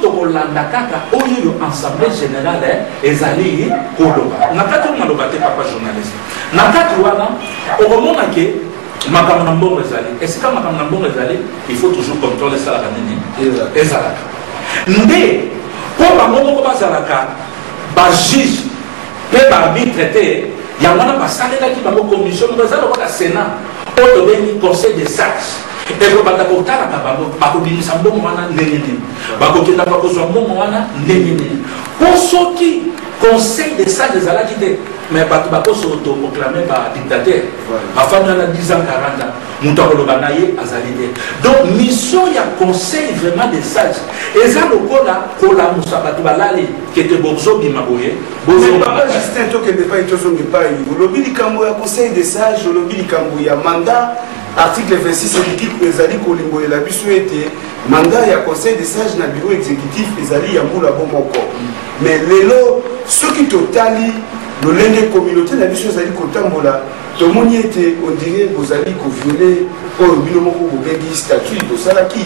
to kolanda kaka oyo assemblée générale ezali koloba nakati maloba te papa journaliste nakati wana okomona ke makambo na mbongo ezali esika makambo na mbongo ezali il faut toujours contrôler ça la nini ezalaka nde po bango moko bazalaka bajuge mpe baarbitre te yango wana basalelaki bango commission moko eza lokola sénat oyo tobengi conseil des sages eko banda kotalaka bango bakobimisa mbongo wana ndenge nini bakokenda bakozwa mbongo wana ndenge nini po soki conseil des sages ezalaki te mais bato bakoso autoproclame badictateur bafami wana 10 ans 40 ans moto akoloba na ye azali te donc mission ya conseil vraiment des sages eza lokola kolamusa bato balali kete bozobima boye bozobaba Justin tokende epai tozonga epai olobi likambo ya conseil des sages olobi likambo ya mandat article 26 eliki ezali kolimbolela biso ete mandat ya conseil des sages na bureau exécutif ezali ya mbula bomoko mais lelo soki totali lolenge communauté na biso ezali kotambola tomoni ete on dirait bozali koviole oyo bino moko bobengi statut bosalaki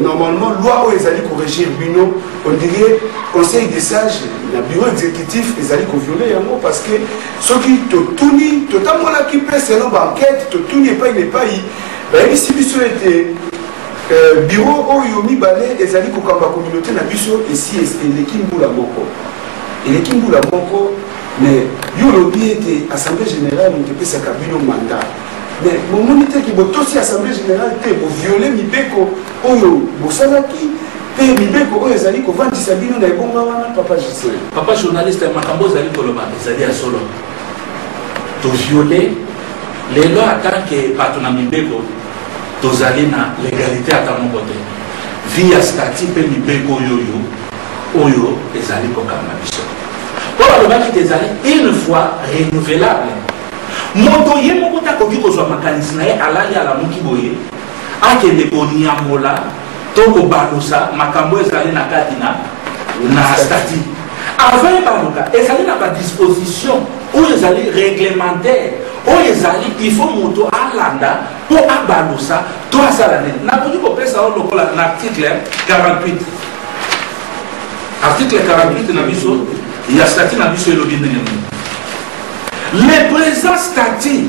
normalement loi oyo ezali korégir bino on dirait conseil des sages na bureau exécutif ezali koviole yango parce que soki totuni totambolaki mpe selon baenquête totuni epai na epai bayebisi biso ete bureau oyo mibale ezali kokamba communauté na biso esi eleki mbula moko eleki mbula moko mais yo lobi ete assemblée générale mutepesaka bino mandat mais momoni te ki botosi assemblée générale te boviole mibeko oyo bosalaki mpe mibeko oyo ezali kovandisa bino na ebonga wana papa Justin papa journaliste makambo ezali koloba ezali ya solo toviole lelo atanke bato na mibeko tozali na légalité ata moko te via statut mpe mibeko oyo ezali kokanga biso po balobaki te ezali une fois renouvelable moto ye moko takoki kozwa makanisi na ye alali alamuki boye akende koniamola to kobalusa makambo ezali na kati na statut avant ebaluka ezali na badisposition oyo ezali réglementaire oyo ezali il faut moto alanda po abalusa to asala nini nakoki kopesa oyo lokola na article 48 article 48 na biso ya statut na biso elobi ndenge nini le présent statut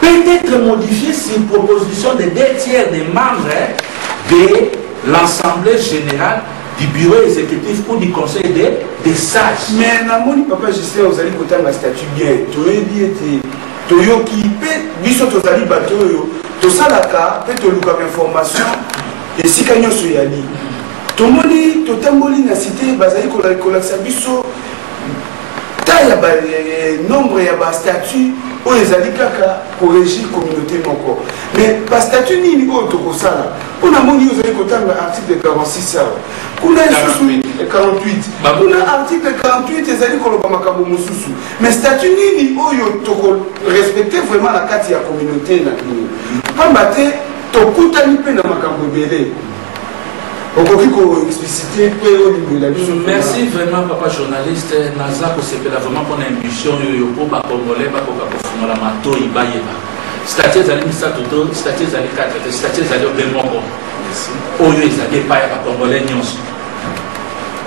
peut être modifié sur proposition de 2 tiers des membres de l'Assemblée générale du bureau exécutif ou du conseil des sages. Mais namoni papa Justin ozali kotanga statut bien toyebi ete toyoki mpe biso tozali bato oyo tosalaka mpe tolukaka information esika nyonso yali tomoni totamboli na cité bazali kolakisa biso ta ya nombre ya bastatut oyo ezali kaka korégir communauté moko mais bastatut nini oyo tokosala mpona moni ozali kotanga article 46 awa kuna lisusu 48 kuna article 48 ezali koloba makambo mosusu mais statut nini oyo tokorespecte vraiment na kati ya communauté na bino pamba te tokutani mpe na makambo ebele. Merci vraiment papa journaliste naza kosepela vraiment mpona émission oyo po bacongolais bakoka kofungola matoi bayeba statut ezali misato to statut ezali 4 te statut ezali obe moko oyo ezali epai ya bacongolais nyonso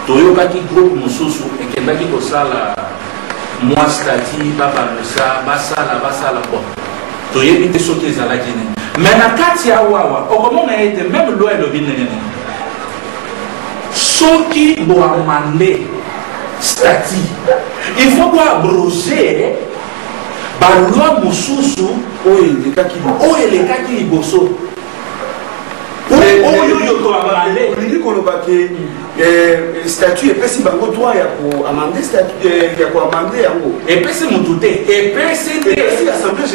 toyokaki groupe mosusu ekendaki kosala mwa statut babalusa basala bon toyebi te soki ezalaki nini mais na kati ya wawa okomona ete même loi elobi ndenge nini soki boamande statut il faut boabroger baloi mosusu oyo elekaki liboso oyo toamande olingi kolobaki statut epesi bango droit ya koamande yango epesi motu te epesi te assemblée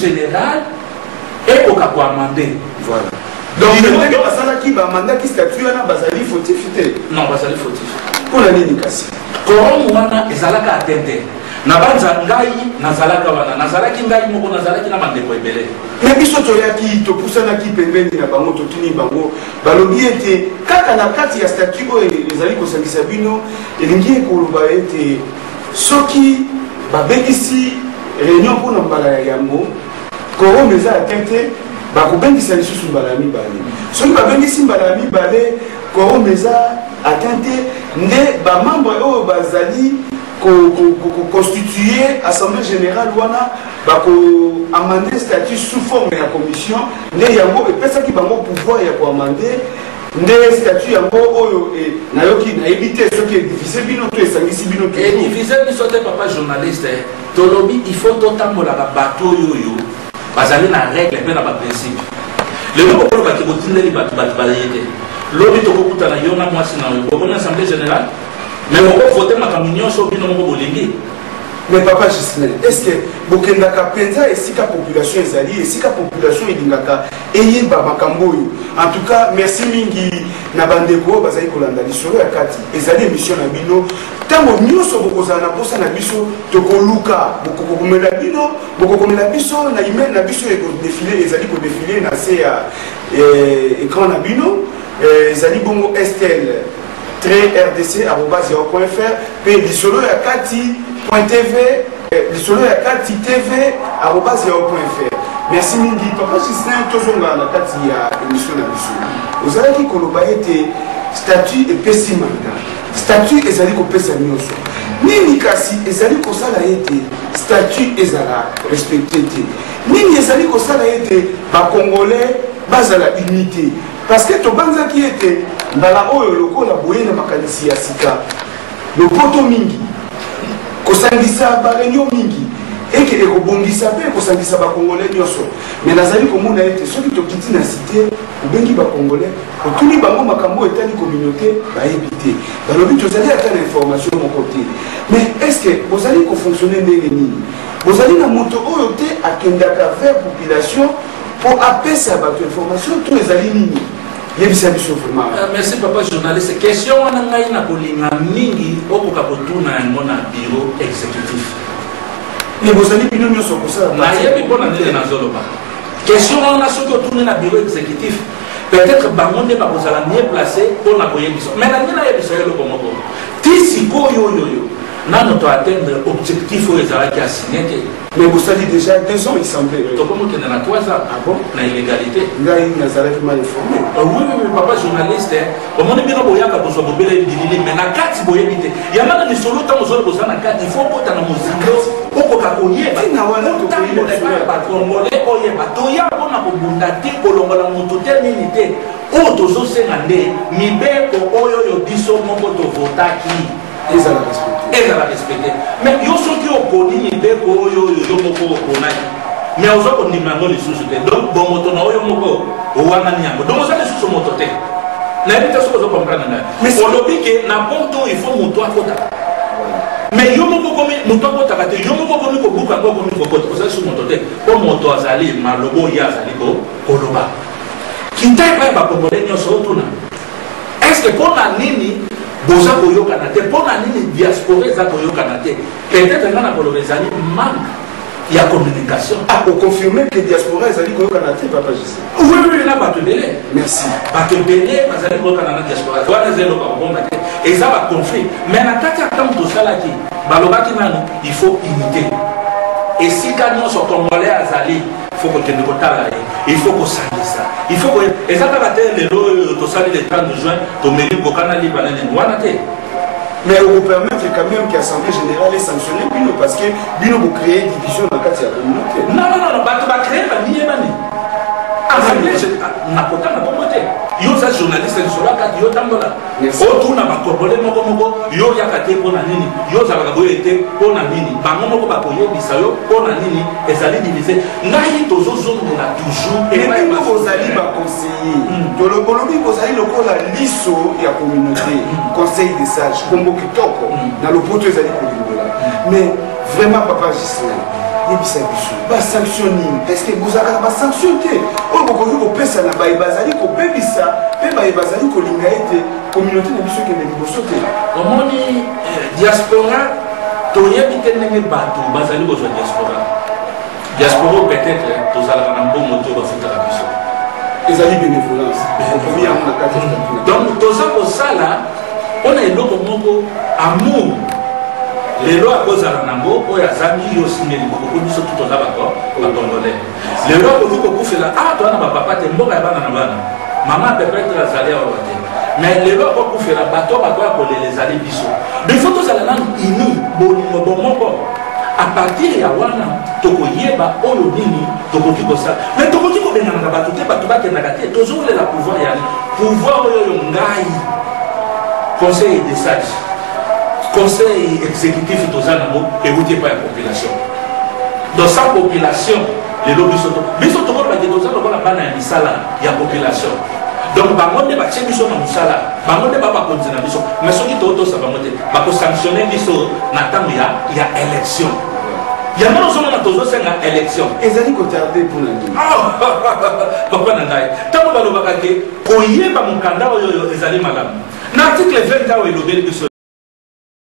générale ekoka koamande voilà. Donc ndenge basalaki bamandaki statut wana bazali fautif te non bazali fautif mpona nini kasi korom wana ezalaka atente na banza ngai nazalaka wana nazalaki ngai moko nazalaki na bandeko ebele me biso toyaki topusanaki pembeni na bango totuni bango balobi ete kaka na kati ya statut oyo ezali kosangisa bino elingi ekoloba ete soki babengisi réunion mpona mbala ya yango korom eza atente bakobengisa lisusu mbala ya mibale soki babengisi mbala ya mibale Koromeza atteinte nde ba membre oyo bazali constituer assemblée générale wana bako amender statut sous forme ya commission nde yango epesaki bango pouvoir ya koamender nde statut yango oyo nayoki nayebi te soki edivise bino to esangisi bino edivise biso te papa journaliste tolobi il faut totambolaka bato oyo bazali na règle mpe na baprincipe lelo bokolobaki botindeli bato baye te lobi tokokutana yo na mwasi na yo bokoni assemblée générale mais on vote makambo nyonso bino moko bolingi. Mais papa Gislain, est-ce que bokendaka penza esika population ezali esika population elingaka eyeba makambo oyo? En tout cas, merci mingi na bandeko bazali kolanda lisolo ya kati ezali émission na bino tango nyonso bokozala na posa na biso tokoluka bokokomela bino bokokomela biso na email na biso ekodefile ezali kodefile na se ya écran na bino ezali bongo Estelle rdc@yahoo.fr pe lisolo ya kati.tv lisolo ya kati tv@yahoo.fr. Merci mingi papa Gislain tozonga na kati ya émission na biso ozalaki koloba ete statut epesi manda statut ezali kopesa nyonso nini kasi ezali kosala ete statut ezala respecté te nini ezali kosala ete bakongolais bazala unité parce que tobanzaki ete mbala oyo lokola boye na makanisi ya sika lopoto mingi kosangisa bareunion mingi eke ekobongisa mpe ekosangisa bakongolais nyonso mais nazali komona ete soki tokiti na cité obengi bakongolais otuni bango makambo etali communauté bayebi te balobi tozali ata na information moko te mais est ce que bozali kofonctionne ndenge nini bozali na moto oyo te akendaka vers population mpo apesa bato information to ezali nini. Merci papa journaliste. Question wana ngai na kolinga mingi okoka kotuna yango na bureau exécutif. Mais vous allez bino nyoso kosala. Na yebi pona ndele na zoloba. Question wana soki otuna na bureau exécutif. Peut-être bango nde bakozala mieux placé pona koyebiso. Mais na ngina yebiso yelo komoko. Tisi ko yo nano to atteindre objectif oyo ezalaki asigné te. Mais vous savez déjà 2 ans il semblait. Tokomokende na 3 ans. Ah bon? Na illégalité. Ngai nazalaki mal informé. Oui, papa journaliste. Omoni bino boyaka bozwa bobele bilili mais na kati boyebi te. Yamana ni solo tango zolo boza na kati il faut kota na moziko. Okoka koyeba. Tina wana tokoyeba ba congolais oyeba. Toya pona kobunda te kolongola moto te nini te. O tozosenga nde mibeko oyo yo biso moko to votaki. Ezala respecté. Mais yo soki okoni mibeko oyo yo moko okonaki. Mais ozo kondima ngo lisusu te. Donc bon moto na oyo moko owana nyango. Donc ozo lisusu moto te. Na ebita soko ozo comprendre na. Mais olobi ke na ponto il faut moto akota. Mais yo moko komi moto akota kate yo moko komi ko buka ngo komi ko kota. Ozo lisusu moto te. Po moto azali malobo ya azali ko koloba. Kintai pa ba congolais nyoso otuna. Est-ce que pour na nini boza koyokana te mpona nini diaspora eza koyokana te peut-être nga na koloba ezali manque ya communication. Oconfirme que diaspora ezali koyokana te papa Gislain? Oui na bato ebele. Merci. Bato ebele bazali koyokana na diaspora wana eza eloko babomba te eza baconflit mais na kati ya ntango tosalaki balobaki nano il faut unité esika nyonso congolais azali faut kokende kotala ye il faut kosangisa il faut eza kaka te lelo tosali le 30 juin tomeli kokana liba nani wana te. Mais on vous permettre quand même que l'Assemblée générale est sanctionnée Bino parce que Bino vous créez division dans la communauté. Non, va créer la Niébani. Assemblée générale, n'a pas de communauté. Yo sa journaliste sur la carte, yo tambola. Autour n'a pas corbolé moko, yo yakate pour la nini, yo za la goyete pour la nini. Bango moko ba koye bisayo pour la nini, et ça les diviser. Nai tozo zone de la toujours. Et même vos alliés va conseiller. De le Colombie, vos alliés le la lisso et la communauté, conseil des sages, comme beaucoup de toko, dans le poteau des alliés Colombie. Mais vraiment, papa Gislain. Ba sanctionner est-ce que vous avez pas sanctionné on peut vous pesa na ba ibazali ko pebisa pe ba ibazali ko linga ete communauté na biso ke ndeko sote omoni diaspora to yebi tenenge bato bazali ko diaspora peut-être to sala na mbongo to ba fita la biso ezali bénévolence premier à mon carte donc to ça ko sala on a eloko moko amour lelo akozala nango oyo azangi yo simeli boko biso tout oza bako bakongolais lelo akoki kokufela awa towana bapapa te mboka ya bana na bana mama peut-être azali awa te mais lelo akokufela bato bakoya kolela ezali biso bifo tozala nanu ini bolingo bomoko à partir ya wana tokoyeba oyo nini tokoki kosala mais tokoki kobenganaka bato te bato bakendaka te tozokolela pouvoir yani pouvoir oyo ngai conseil des sages conseil exécutif toza nango ewuti epai ya population dans sa population lelo biso tokolobake toza lokola bana ya misala ya population donc bango nde batie biso na mosala bango nde babakonzi na biso mais soki tootosa bango te bakosanctionne biso na ntango ya élection yango nozomona tozosenga élection ezali kotarde mpona nini papa na ngai ntango balobaka ke koyeba mokanda oyo ezali malamu na article 20 awa elobeli biso